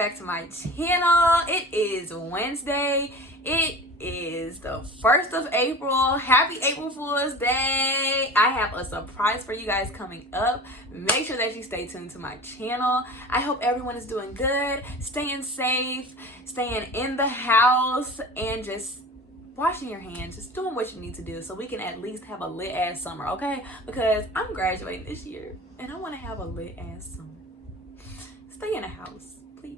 back to my channel. It is Wednesday. It is the 1st of April. Happy April Fool's Day. I have a surprise for you guys coming up. Make sure that you stay tuned to my channel. I hope everyone is doing good, staying safe, staying in the house, and just washing your hands, just doing what you need to do so we can at least have a lit ass summer, okay? Because I'm graduating this year and I want to have a lit ass summer. Stay in the house, please.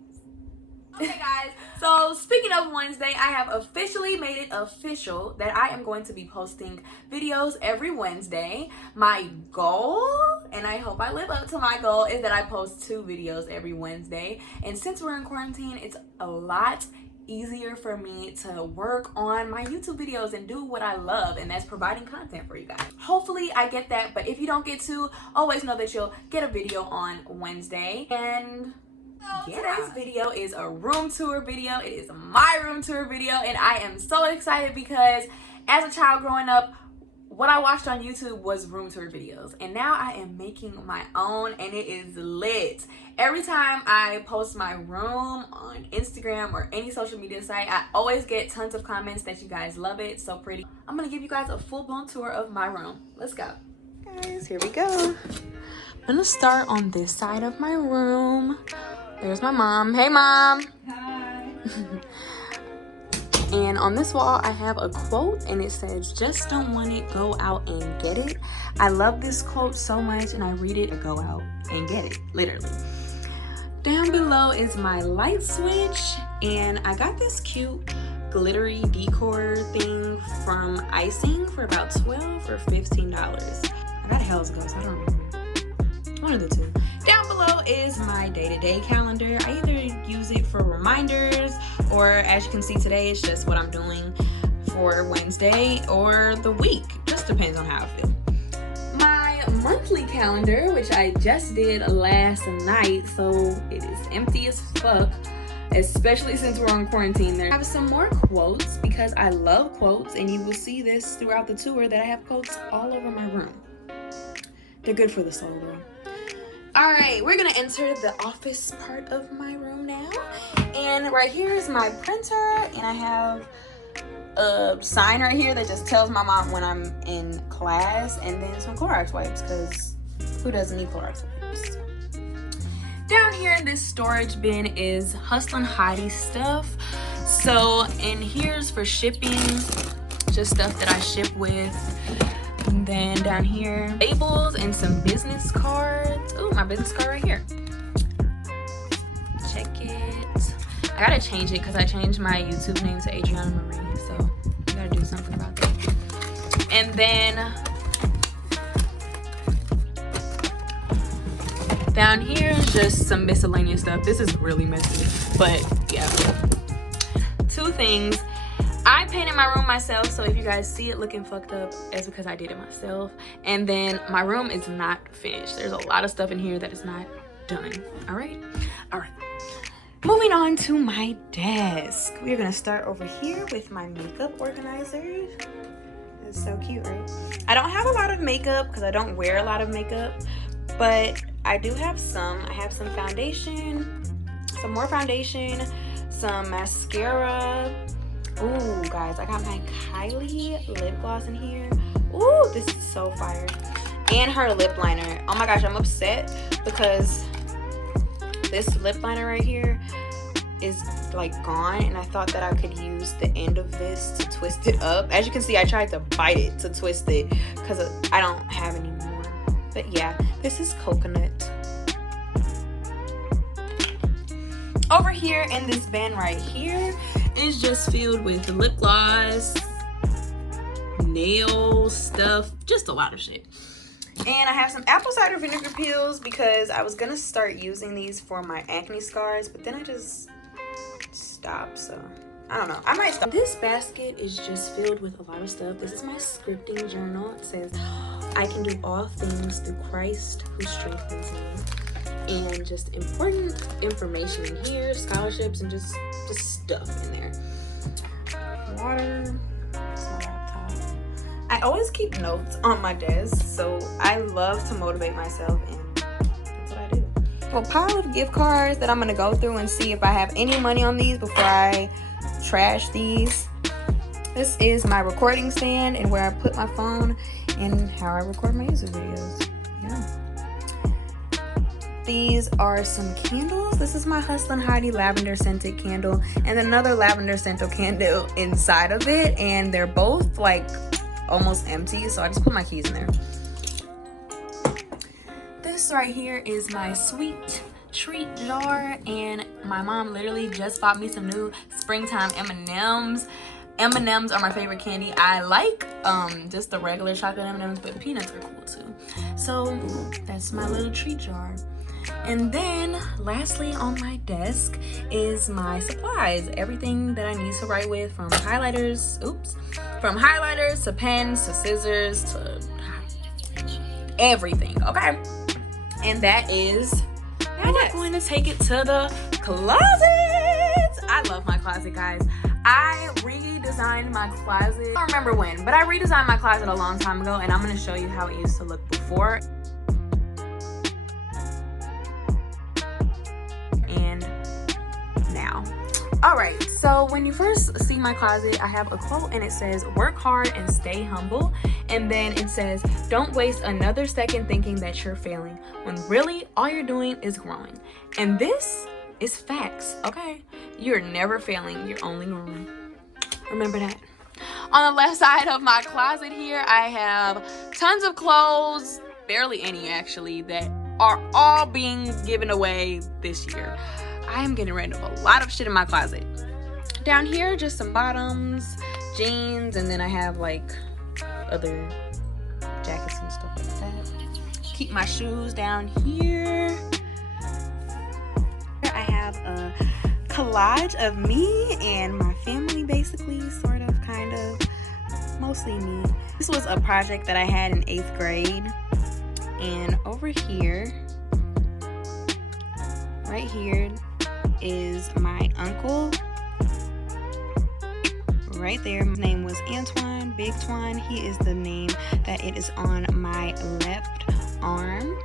Okay guys, so speaking of Wednesday, I have officially made it official that I am going to be posting videos every Wednesday. My goal, and I hope I live up to my goal, is that I post 2 videos every Wednesday. And since we're in quarantine, it's a lot easier for me to work on my YouTube videos and do what I love, and that's providing content for you guys. Hopefully I get that, but if you don't get to, always know that you'll get a video on Wednesday. And yeah, today's video is a room tour video. It is my room tour video, and I am so excited because as a child growing up, what I watched on YouTube was room tour videos, and now I am making my own, and it is lit. Every time I post my room on Instagram or any social media site, I always get tons of comments that you guys love it. So pretty. I'm gonna give you guys a full-blown tour of my room. Let's go. Guys, here we go. I'm gonna start on this side of my room. There's my mom. Hey mom. Hi. And on this wall, I have a quote, and it says, "Just don't want it, go out and get it." I love this quote so much, and I read it and go out and get it, literally. Down below is my light switch, and I got this cute glittery decor thing from Icing for about $12 or $15. I got a hell's ghost, I don't remember. One of the two. Down below is my day-to-day calendar. I either use it for reminders, or as you can see today, it's just what I'm doing for Wednesday or the week. Just depends on how I feel. My monthly calendar, which I just did last night, so it is empty as fuck, especially since we're on quarantine. There I have some more quotes because I love quotes, and you will see this throughout the tour that I have quotes all over my room. They're good for the soul, bro. Alright, we're gonna enter the office part of my room now. And right here is my printer, and I have a sign right here that just tells my mom when I'm in class, and then some Clorox wipes, because who doesn't need Clorox wipes? Down here in this storage bin is Hustlin' Heidi stuff. So, and here's for shipping, just stuff that I ship with. And then down here, labels and some business cards. Ooh, my business card right here. Check it. I gotta change it because I changed my YouTube name to Adriana Marie, so I gotta do something about that. And then down here is just some miscellaneous stuff. This is really messy, but yeah. 2 things. I painted my room myself, so if you guys see it looking fucked up, it's because I did it myself. And then my room is not finished. There's a lot of stuff in here that is not done. All right. Moving on to my desk. We're gonna start over here with my makeup organizer. It's so cute, right? I don't have a lot of makeup because I don't wear a lot of makeup, but I do have some. I have some foundation, some more foundation, some mascara. Ooh, guys, I got my Kylie lip gloss in here. Ooh, this is so fire. And her lip liner. Oh my gosh, I'm upset because this lip liner right here is like gone, and I thought that I could use the end of this to twist it up. As you can see, I tried to bite it to twist it because I don't have any more. But yeah, this is coconut. Over here in this bin right here is just filled with lip gloss, nail stuff, just a lot of shit. And I have some apple cider vinegar peels because I was gonna start using these for my acne scars, but then I just stopped, so I don't know. I might stop. This basket is just filled with a lot of stuff. This is my scripting journal. It says, "I can do all things through Christ who strengthens me." And just important information in here, scholarships, and just stuff in there. Water. That's my laptop. I always keep notes on my desk, so I love to motivate myself, and that's what I do. a pile of gift cards that I'm gonna go through and see if I have any money on these before I trash these. This is my recording stand and where I put my phone and how I record my YouTube videos. Yeah. These are some candles. This is my Hustlin' Heidi lavender scented candle and another lavender scented candle inside of it, and they're both like almost empty, so I just put my keys in there. This right here is my sweet treat jar, and my mom literally just bought me some new springtime M&Ms. M&Ms are my favorite candy. I like just the regular chocolate M&Ms, but peanuts are cool too. So that's my little treat jar. And then lastly on my desk is my supplies, everything that I need to write with, from highlighters to pens to scissors to everything, okay? And that is I'm going to take it to the closet. I love my closet, guys. I redesigned my closet. I don't remember when, but I redesigned my closet a long time ago, and I'm going to show you how it used to look before and now. All right, so when you first see my closet, I have a quote and it says, work hard and stay humble. And then it says, don't waste another second thinking that you're failing when really all you're doing is growing. And this is facts, okay? You're never failing, you're only growing. Remember that. On the left side of my closet here, I have tons of clothes, barely any actually, that are all being given away this year. I am getting rid of a lot of shit in my closet. Down here, just some bottoms, jeans, and then I have like other jackets and stuff like that. Keep my shoes down here. I have a collage of me and my family, basically, sort of, kind of, mostly me. This was a project that I had in 8th grade. And over here, right here, is my uncle. Right there, his name was Antoine, Big Twine. He is the name that it is on my left arm.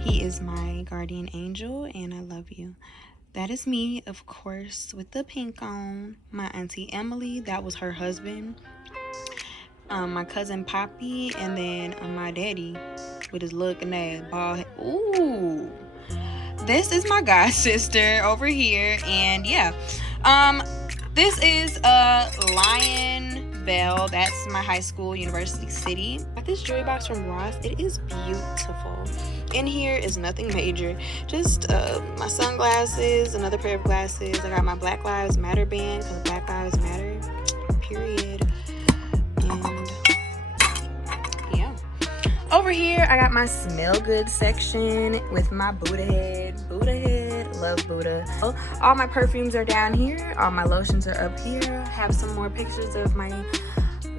He is my guardian angel, and I love you. That is me, of course, with the pink on. My auntie Emily, that was her husband. My cousin Poppy, and then my daddy with his looking ass bald head. Ooh. This is my god sister over here, and yeah, this is a lion bell. That's my high school, University City. I got this jewelry box from Ross. It is beautiful. In here is nothing major, just my sunglasses, another pair of glasses. I got my Black Lives Matter band, because Black Lives Matter, period. And yeah, over here I got my smell good section with my Buddha head. Love Buddha. All my perfumes are down here, all my lotions are up here. I have some more pictures of my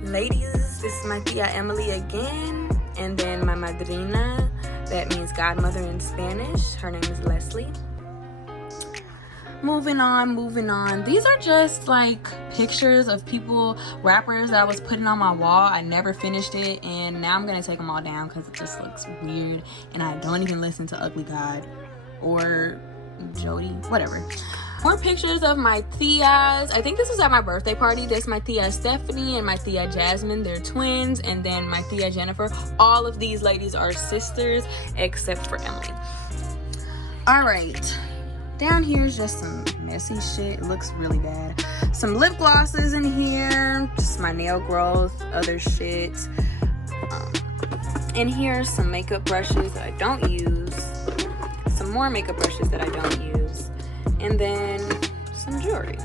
ladies. This is my tia Emily again, and then my madrina, that means godmother in Spanish. Her name is Leslie. Moving on. These are just like pictures of people, rappers that I was putting on my wall. I never finished it, and now I'm gonna take them all down because it just looks weird, and I don't even listen to Ugly God or Jody, whatever. More pictures of my tias. I think this was at my birthday party. There's my tia Stephanie and my tia Jasmine. They're twins. And then my tia Jennifer. All of these ladies are sisters except for Emily. All right, down here is just some messy shit. It looks really bad. Some lip glosses in here, just my nail growth, other shit. In here, some makeup brushes that I don't use, some more makeup brushes that I don't use, and then some jewelry.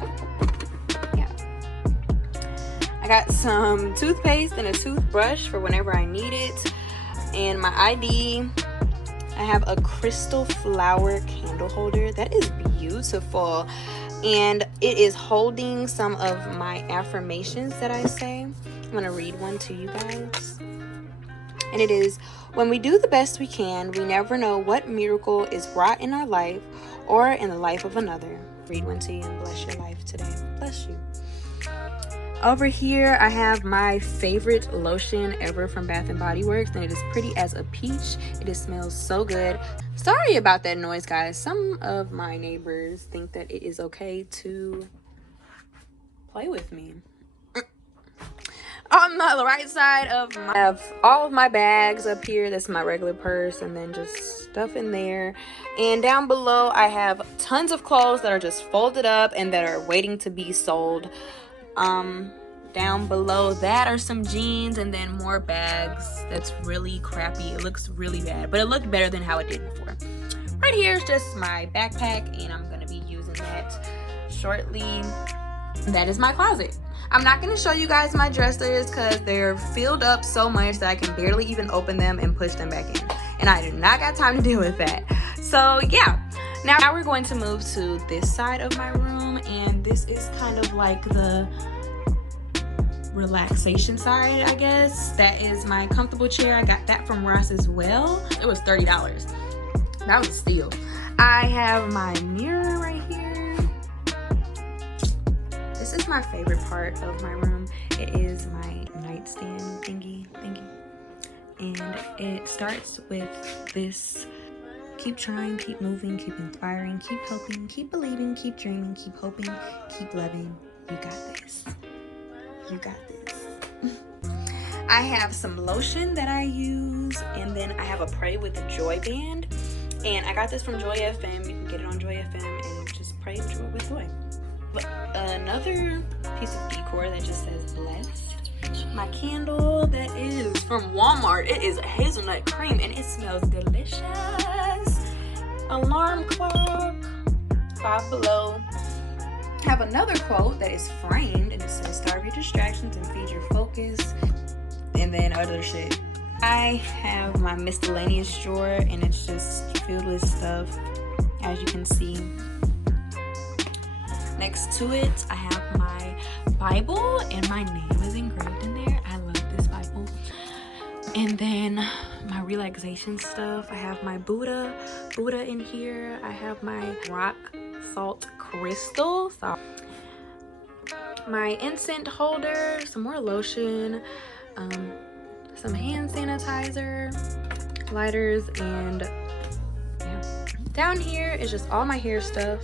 Yeah, I got some toothpaste and a toothbrush for whenever I need it, and my ID. I have a crystal flower candle holder that is beautiful, and it is holding some of my affirmations that I say. I'm gonna read one to you guys, and it is, when we do the best we can, we never know what miracle is wrought in our life or in the life of another. Read one to you and bless your life today. Bless you. Over here, I have my favorite lotion ever from Bath and Body Works, and it is pretty as a peach. It smells so good. Sorry about that noise, guys. Some of my neighbors think that it is okay to play with me. On the right side of I have all of my bags up here. That's my regular purse, and then just stuff in there. And down below, I have tons of clothes that are just folded up and that are waiting to be sold. Down below that are some jeans, and then more bags. That's really crappy. It looks really bad, but it looked better than how it did before. Right here is just my backpack, and I'm gonna be using that shortly. That is my closet. I'm not going to show you guys my dressers because they're filled up so much that I can barely even open them and push them back in, and I do not got time to deal with that. So yeah, now we're going to move to this side of my room, and this is kind of like the relaxation side, I guess. That is my comfortable chair. I got that from Ross as well. It was $30. That was a steal. I have my mirror right here. This is my favorite part of my room. It is my nightstand thingy. And it starts with this: keep trying, keep moving, keep inspiring, keep hoping, keep believing, keep dreaming, keep hoping, keep loving. You got this. You got this. I have some lotion that I use, and then I have a Pray with the Joy band. And I got this from Joy FM. You can get it on Joy FM, and just pray with joy. Another piece of decor that just says blessed. My candle that is from Walmart. It is a hazelnut cream, and it smells delicious. Alarm clock, Five Below. I have another quote that is framed, and it says starve your distractions and feed your focus, and then other shit. I have my miscellaneous drawer, and it's just filled with stuff, as you can see. Next to it, I have my Bible, and my name is engraved in there. I love this Bible. And then my relaxation stuff. I have my Buddha in here. I have my rock salt crystal. My incense holder, some more lotion, some hand sanitizer, lighters, and yeah. Down here is just all my hair stuff.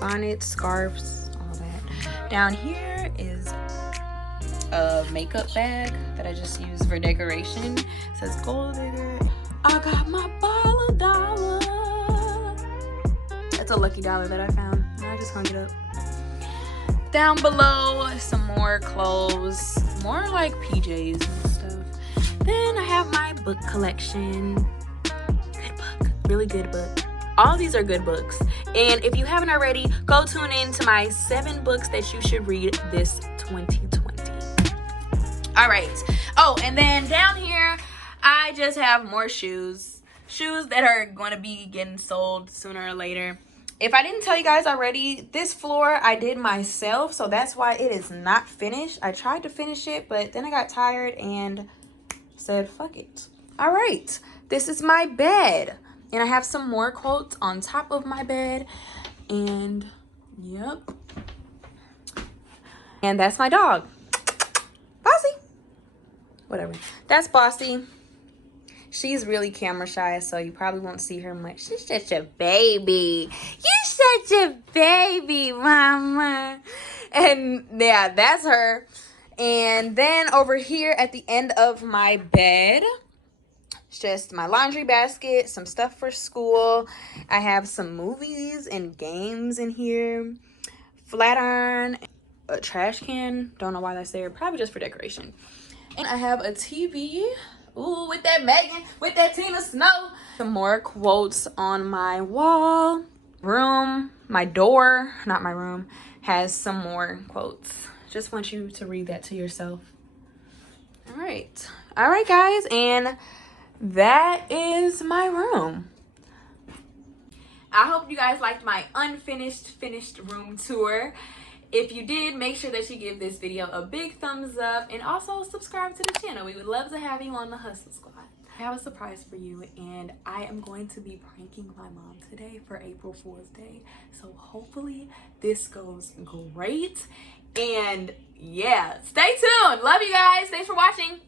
Bonnets, scarves, all that. Down here is a makeup bag that I just use for decoration. It says Gold Digger. I got my ball of dollar. That's a lucky dollar that I found, and I just hung it up. Down below, some more clothes, more like PJs and stuff. Then I have my book collection. Good book, really good book. All these are good books, and if you haven't already, go tune in to my 7 books that you should read this 2020. All right. Oh, and then down here, I just have more shoes that are going to be getting sold sooner or later. If I didn't tell you guys already, this floor I did myself, so that's why it is not finished. I tried to finish it, but then I got tired and said, fuck it. All right, this is my bed. And I have some more quotes on top of my bed. And, yep. And that's my dog. Bossy. Whatever. That's Bossy. She's really camera shy, so you probably won't see her much. She's such a baby. You're such a baby, mama. And, yeah, that's her. And then over here at the end of my bed, it's just my laundry basket, some stuff for school. I have some movies and games in here. Flat iron, a trash can. Don't know why that's there. Probably just for decoration. And I have a TV. Ooh, with that Megan, with that Tina Snow. Some more quotes on my wall. Room, my door, not my room, has some more quotes. Just want you to read that to yourself. All right, guys, and that is my room. I hope you guys liked my finished room tour. If you did, make sure that you give this video a big thumbs up, and also subscribe to the channel. We would love to have you on the Hustle Squad. I have a surprise for you, and I am going to be pranking my mom today for April Fool's Day. So hopefully this goes great, And yeah, stay tuned. Love you guys. Thanks for watching.